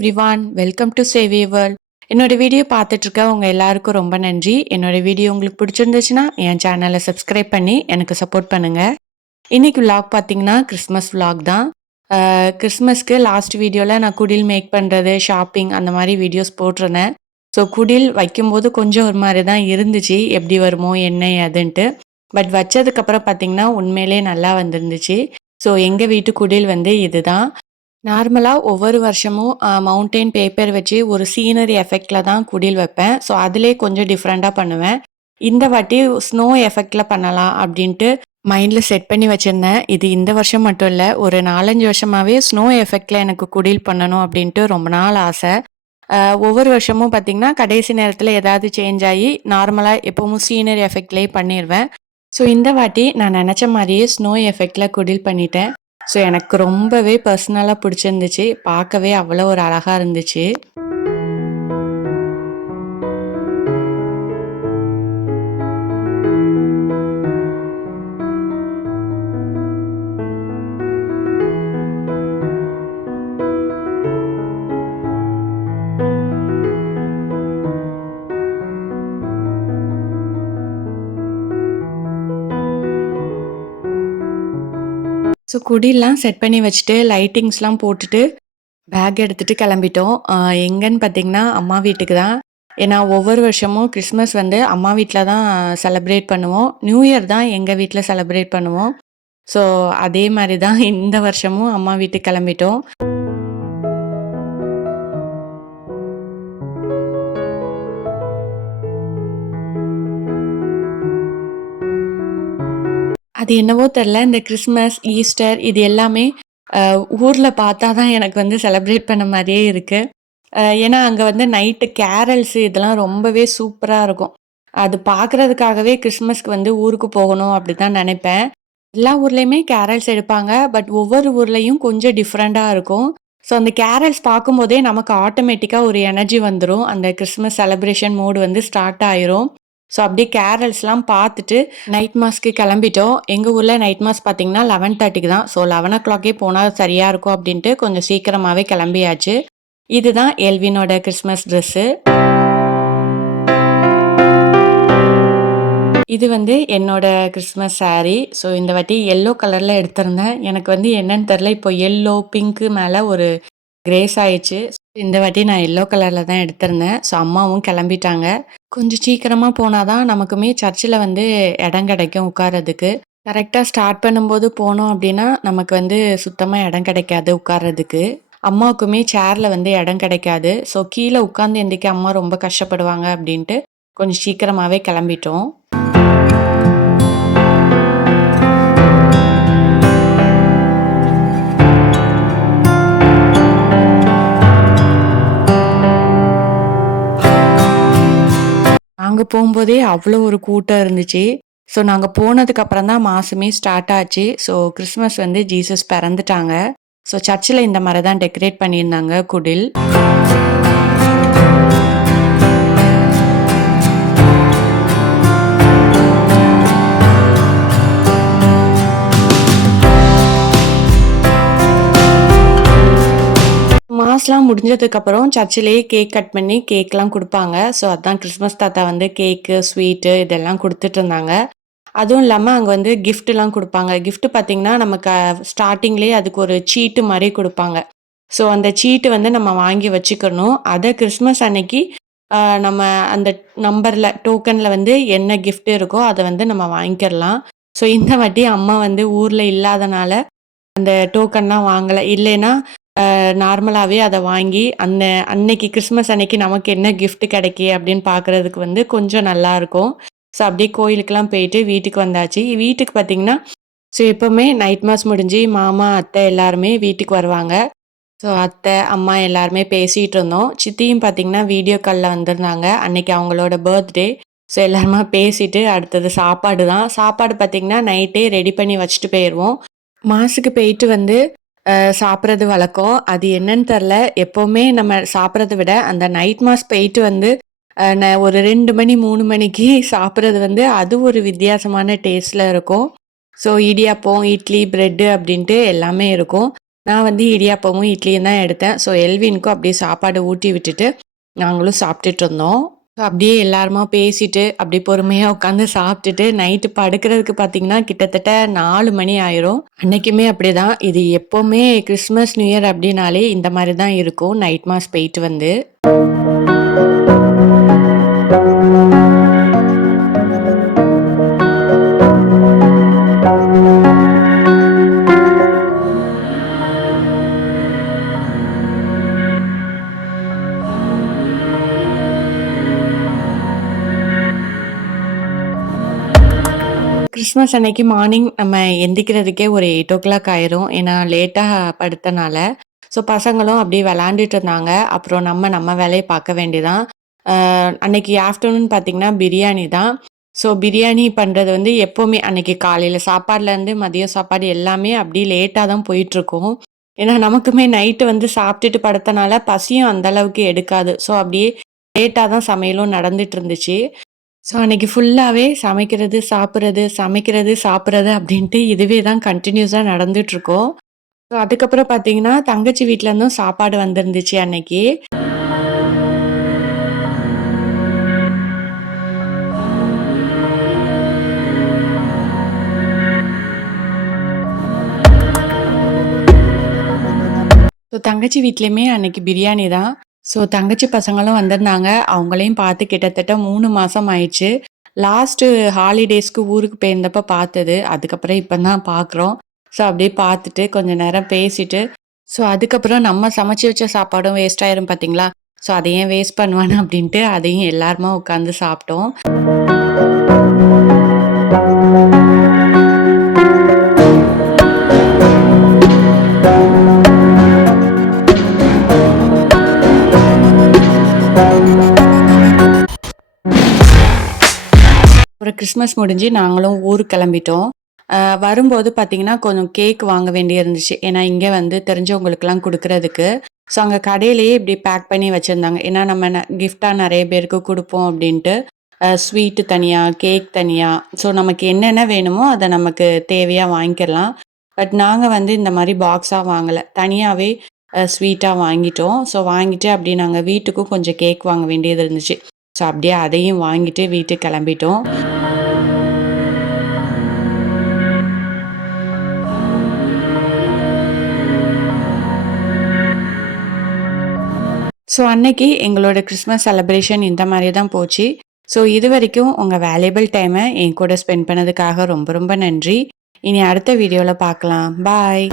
Everyone, welcome to சேவி world. என்னோட video பார்த்துட்டு இருக்க உங்க எல்லாருக்கும் ரொம்ப நன்றி. என்னோட வீடியோ உங்களுக்கு பிடிச்சிருந்துச்சுன்னா என் சேனலை சப்ஸ்கிரைப் பண்ணி எனக்கு சப்போர்ட் பண்ணுங்க. இன்னைக்கு vlog பார்த்தீங்கன்னா கிறிஸ்மஸ் vlog தான். கிறிஸ்மஸ்க்கு லாஸ்ட் வீடியோவில் நான் குடில் மேக் பண்ணுறது, ஷாப்பிங் அந்த மாதிரி வீடியோஸ் போட்டிருந்தேன். ஸோ குடில் வைக்கும்போது கொஞ்சம் ஒரு மாதிரி தான் இருந்துச்சு, எப்படி வருமோ என்ன ஏதுன்ட்டு. பட் வச்சதுக்கப்புறம் பார்த்தீங்கன்னா உண்மையிலே நல்லா வந்துருந்துச்சு. ஸோ எங்கள் வீட்டு குடில் வந்து இதுதான். நார்மலா ஒவ்வொரு வருஷமும் மவுண்டைன் பேப்பர் வச்சு ஒரு சீனரி எஃபெக்ட்ல தான் குடில் வைப்பேன். ஸோ அதிலே கொஞ்சம் டிஃப்ரெண்ட்டா பண்ணுவேன். இந்த வாட்டி ஸ்னோ எஃபெக்ட்ல பண்ணலாம் அப்படின்ட்டு மைண்ட்ல செட் பண்ணி வச்சிருந்தேன். இது இந்த வருஷம் மட்டும் இல்ல. ஒரு 4, 5 வருஷமாவே ஸ்னோ எஃபெக்ட்ல எனக்கு குடில் பண்ணணும் அப்படின்ட்டு ரொம்ப நாள் ஆசை. ஒவ்வொரு வருஷமும் பார்த்தீங்கன்னா, கடைசி நேரத்தில ஏதாவது சேஞ்ச் ஆயி நார்மலா எப்பவும் சீனரி எஃபெக்ட்லயே பண்ணிருவேன். ஸோ இந்த வாட்டி நான் நெனச்ச மாரியே ஸ்னோ எஃபெக்ட்ல குடில் பண்ணிட்டேன். ஸோ எனக்கு ரொம்பவே பர்சனலா பிடிச்சிருந்துச்சு. பார்க்கவே அவ்வளோ ஒரு அழகா இருந்துச்சு. ஸோ குடில்லாம் செட் பண்ணி வச்சுட்டு, லைட்டிங்ஸ்லாம் போட்டுட்டு, பேக் எடுத்துட்டு கிளம்பிட்டோம். எங்கன்னு பார்த்தீங்கன்னா, அம்மா வீட்டுக்கு தான். ஏன்னா ஒவ்வொரு வருஷமும் கிறிஸ்மஸ் வந்து அம்மா வீட்ல தான் செலிப்ரேட் பண்ணுவோம். நியூ இயர் தான் எங்க வீட்ல செலிப்ரேட் பண்ணுவோம். ஸோ அதே மாரி தான் இந்த வருஷமும் அம்மா வீட்டுக்கு கிளம்பிட்டோம். அது என்னவோ தெரியல. இந்த கிறிஸ்மஸ், ஈஸ்டர் இது எல்லாமே அ ஊர்ல பார்த்தா தான் எனக்கு வந்து செலிப்ரேட் பண்ண மாரியே இருக்கு. ஏன்னா அங்க வந்து நைட்டு கேரல்ஸ் இதெல்லாம் ரொம்பவே சூப்பரா இருக்கும். அது பார்க்குறதுக்காகவே கிறிஸ்மஸ்க்கு வந்து ஊருக்கு போகணும் அப்படிதான் நெனைப்பேன். எல்லா ஊர்லயுமே கேரல்ஸ் எடுப்பாங்க. பட் ஒவ்வொரு ஊர்லயும் கொஞ்சம் டிஃப்ரெண்ட்டா இருக்கும். ஸோ அந்த கேரல்ஸ் பார்க்கும்போதே நமக்கு ஆட்டோமேட்டிக்கா ஒரு எனர்ஜி வந்துரும். அந்த கிறிஸ்மஸ் செலிப்ரேஷன் மூட் வந்து ஸ்டார்ட் ஆயிரும். ஸோ அப்படியே கேரல்ஸ்லாம் பார்த்துட்டு நைட் மாஸ்க்கு கிளம்பிட்டோம். எங்க ஊர்ல நைட் மாஸ் பார்த்தீங்கன்னா 11:30க்கு தான். ஸோ 11:00க்கே போனா சரியா இருக்கும் அப்படின்ட்டு கொஞ்சம் சீக்கிரமாவே கிளம்பியாச்சு. இதுதான் எல்வினோட கிறிஸ்மஸ் ட்ரெஸ்ஸு. இது வந்து என்னோட கிறிஸ்மஸ் சாரி. ஸோ இந்த வாட்டி எல்லோ கலர்ல எடுத்திருந்தேன். எனக்கு வந்து என்னன்னு தெரியல. இப்போ எல்லோ, பிங்க்கு மேல ஒரு கிரேஸ் ஆயிடுச்சு. இந்த வாட்டி நான் எல்லோ கலர்ல தான் எடுத்திருந்தேன். ஸோ அம்மாவும் கிளம்பிட்டாங்க. கொஞ்சம் சீக்கிரமா போனா தான் நமக்குமே சர்ச்சில் வந்து இடம் கிடைக்கும் உட்கார்றதுக்கு. கரெக்ட்டா ஸ்டார்ட் பண்ணும்போது போனோம் அப்படின்னா, நமக்கு வந்து சுத்தமா இடம் கிடைக்காது உட்கார்றதுக்கு. அம்மாவுக்குமே சேர்ல வந்து இடம் கிடைக்காது. ஸோ கீழ உட்கார்ந்து எந்திரிக்க அம்மா ரொம்ப கஷ்டப்படுவாங்க அப்படின்ட்டு கொஞ்சம் சீக்கிரமாவே கிளம்பிட்டோம். நாங்க போம்போதே அவ்வளோ ஒரு கூட்டம் இருந்துச்சு. ஸோ நாங்க போனதுக்கு அப்புறம் தான் மாசமே ஸ்டார்ட் ஆச்சு. ஸோ கிறிஸ்மஸ் வந்து ஜீசஸ் பிறந்துட்டாங்க. ஸோ சர்ச்சில இந்த மாரி தான் டெக்கரேட் பண்ணியிருந்தாங்க குடில். மாஸ்லாம் முடிஞ்சதுக்கப்புறம் சர்ச்சிலேயே கேக் கட் பண்ணி கேக்லாம் குடுப்பாங்க. ஸோ அதான் கிறிஸ்மஸ் தாத்தா வந்து கேக்கு, ஸ்வீட்டு இதெல்லாம் குடுத்துட்டுருந்தாங்க. அதுவும் இல்லாம அங்க வந்து கிஃப்ட்லாம் குடுப்பாங்க. கிஃப்ட் பார்த்தீங்கன்னா, நமக்கு ஸ்டார்ட்டிங்லேயே அதுக்கு ஒரு சீட்டு மாரி குடுப்பாங்க. ஸோ அந்த சீட்டு வந்து நம்ம வாங்கி வச்சுக்கணும். அத கிறிஸ்மஸ் அன்னைக்கு அ நம்ம அந்த நம்பர்ல டோக்கன்ல வந்து என்ன கிஃப்ட் இருக்கோ அத வந்து நம்ம வாங்கிக்கிறலாம். ஸோ இந்த வாட்டி அம்மா வந்து ஊர்ல இல்லாதனால அந்த டோக்கன்லாம் வாங்கல. இல்லைன்னா நார்மலாவே அத வாங்கி, அந்த அன்னைக்கு கிறிஸ்மஸ் அன்னைக்கு நமக்கு என்ன கிஃப்ட் கிடைக்கி அப்படின்னு பார்க்குறதுக்கு வந்து கொஞ்சம் நல்லாருக்கும். ஸோ அப்படியே கோயிலுக்கெல்லாம் போயிட்டு வீட்டுக்கு வந்தாச்சு. வீட்டுக்கு பார்த்தீங்கன்னா, ஸோ எப்பவுமே நைட் மாஸ் முடிஞ்சு மாமா, அத்தை எல்லாருமே வீட்டுக்கு வருவாங்க. ஸோ அத்தை, அம்மா எல்லாருமே பேசிட்டு இருந்தோம். சித்தியும் பார்த்தீங்கன்னா, வீடியோ கால்ல வந்திருந்தாங்க. அன்னைக்கு அவங்களோட பர்த்டே. ஸோ எல்லாருமா பேசிட்டு அடுத்தது சாப்பாடு தான். சாப்பாடு பார்த்தீங்கன்னா, நைட்டே ரெடி பண்ணி வச்சுட்டு போயிருவோம். மாஸுக்கு போயிட்டு வந்து சாப்பிடுறது வழக்கம். அது என்னன்னு தெர்ல. எப்பவுமே நம்ம சாப்பிடுறத விட, அந்த நைட் மாஸ் போயிட்டு வந்து, ஒரு 2 மணி, 3 மணிக்கு சாப்பிடுறது வந்து, அது ஒரு வித்தியாசமான டேஸ்ட்ல இருக்கும். ஸோ இடியாப்பம், இட்லி, பிரெட்டு அப்படின்ட்டு எல்லாமே இருக்கும். நான் வந்து இடியாப்பமும், இட்லியும் தான் எடுத்தேன். ஸோ எல்வினுக்கும் அப்படியே சாப்பாடு ஊட்டி விட்டுட்டு, நாங்களும் சாப்பிட்டுட்டு இருந்தோம். ஸோ அப்படியே எல்லாருமா பேசிட்டு, அப்படியே பொறுமையா உட்காந்து சாப்பிட்டுட்டு, நைட்டு படுக்கிறதுக்கு பார்த்தீங்கன்னா, கிட்டத்தட்ட 4 மணி ஆயிரும். அன்னைக்குமே அப்படிதான். இது எப்பவுமே கிறிஸ்மஸ், நியூ இயர் அப்படின்னாலே இந்த மாரி தான் இருக்கும். நைட் மாஸ் போயிட்டு வந்து. கிறிஸ்மஸ் அன்னைக்கு மார்னிங் நம்ம எந்திக்கிறதுக்கே ஒரு 8:00 ஆயிரும். ஏன்னா லேட்டா படுத்தனால. ஸோ பசங்களும் அப்படியே விளையாண்டுட்டு இருந்தாங்க. அப்புறம் நம்ம வேலைய பார்க்க வேண்டியதான். அன்னைக்கு ஆஃப்டர்நூன் பார்த்தீங்கன்னா, பிரியாணி தான். ஸோ பிரியாணி பண்றது வந்து எப்பவுமே அன்னைக்கு காலையில சாப்பாடுலேருந்து மதிய சாப்பாடு எல்லாமே அப்படியே லேட்டா தான் போயிட்டுருக்கும். ஏன்னா நமக்குமே நைட்டு வந்து சாப்பிட்டுட்டு படுத்தனால பசியும் அந்த அளவுக்கு எடுக்காது. ஸோ அப்படியே லேட்டா தான் சமையலும் நடந்துட்டு இருந்துச்சு. ஸோ அன்னைக்கு ஃபுல்லாவே சமைக்கிறது, சாப்பிடுறது, சமைக்கிறது, சாப்பிடுறது அப்படின்ட்டு இதுவே தான் கன்டினியூஸா நடந்துட்டுருக்கும். ஸோ அதுக்கப்புறம் பார்த்தீங்கன்னா, தங்கச்சி வீட்லருந்தும் சாப்பாடு வந்திருந்துச்சு அன்னைக்கு. ஸோ தங்கச்சி வீட்லயுமே அன்னைக்கு பிரியாணி தான். ஸோ தங்கச்சி பசங்களும் வந்திருந்தாங்க. அவங்களையும் பார்த்து கிட்டத்தட்ட 3 மாசம் ஆயிடுச்சு. லாஸ்ட்டு ஹாலிடேஸ்க்கு ஊருக்கு போயிருந்தப்ப பார்த்தது. அதுக்கப்புறம் இப்ப தான் பார்க்குறோம். ஸோ அப்படியே பார்த்துட்டு கொஞ்ச நேரம் பேசிட்டு, ஸோ அதுக்கப்புறம் நம்ம சமைச்சு வச்ச சாப்பாடும் வேஸ்ட் ஆயிரும் பார்த்தீங்களா? ஸோ அத ஏன் வேஸ்ட் பண்ணுவானே அப்படின்ட்டு அதையும் எல்லாருமா உட்காந்து சாப்பிட்டோம். அப்புறம் கிறிஸ்மஸ் முடிஞ்சு நாங்களும் ஊருக்கு கிளம்பிட்டோம். வரும்போது பார்த்தீங்கன்னா, கொஞ்சம் கேக் வாங்க வேண்டியது இருந்துச்சு. ஏன்னா, இங்க வந்து தெரிஞ்சவங்களுக்கெல்லாம் குடுக்குறதுக்கு. ஸோ, அங்க கடையிலேயே இப்படி பேக் பண்ணி வச்சிருந்தாங்க. ஏன்னா, நம்ம கிஃப்ட்டா நெறைய பேருக்கு குடுப்போம் அப்படின்ட்டு. ஸ்வீட்டு தனியா, கேக் தனியா. ஸோ, நமக்கு என்னென்ன வேணுமோ அத நமக்கு தேவையா வாங்கிக்கலாம். பட் நாங்க வந்து இந்த மாரி பாக்ஸா வாங்கல. தனியாவே ஸ்வீட்டா வாங்கிட்டோம். ஸோ, வாங்கிட்டு அப்படியே நாங்க வீட்டுக்கும் கொஞ்சம் கேக் வாங்க வேண்டியது இருந்துச்சு. ஸோ, அப்படியே அதையும் வாங்கிட்டு வீட்டுக்கு கிளம்பிட்டோம். ஸோ, அன்னைக்கு எங்களோட கிறிஸ்மஸ் செலிப்ரேஷன் இந்த மாரி தான் போச்சு. ஸோ, இதுவரைக்கும் உங்க வேல்யபிள் டைம என் கூட ஸ்பெண்ட் பண்ணதுக்காக ரொம்ப ரொம்ப நன்றி. இனி அடுத்த வீடியோல பார்க்கலாம். பாய்.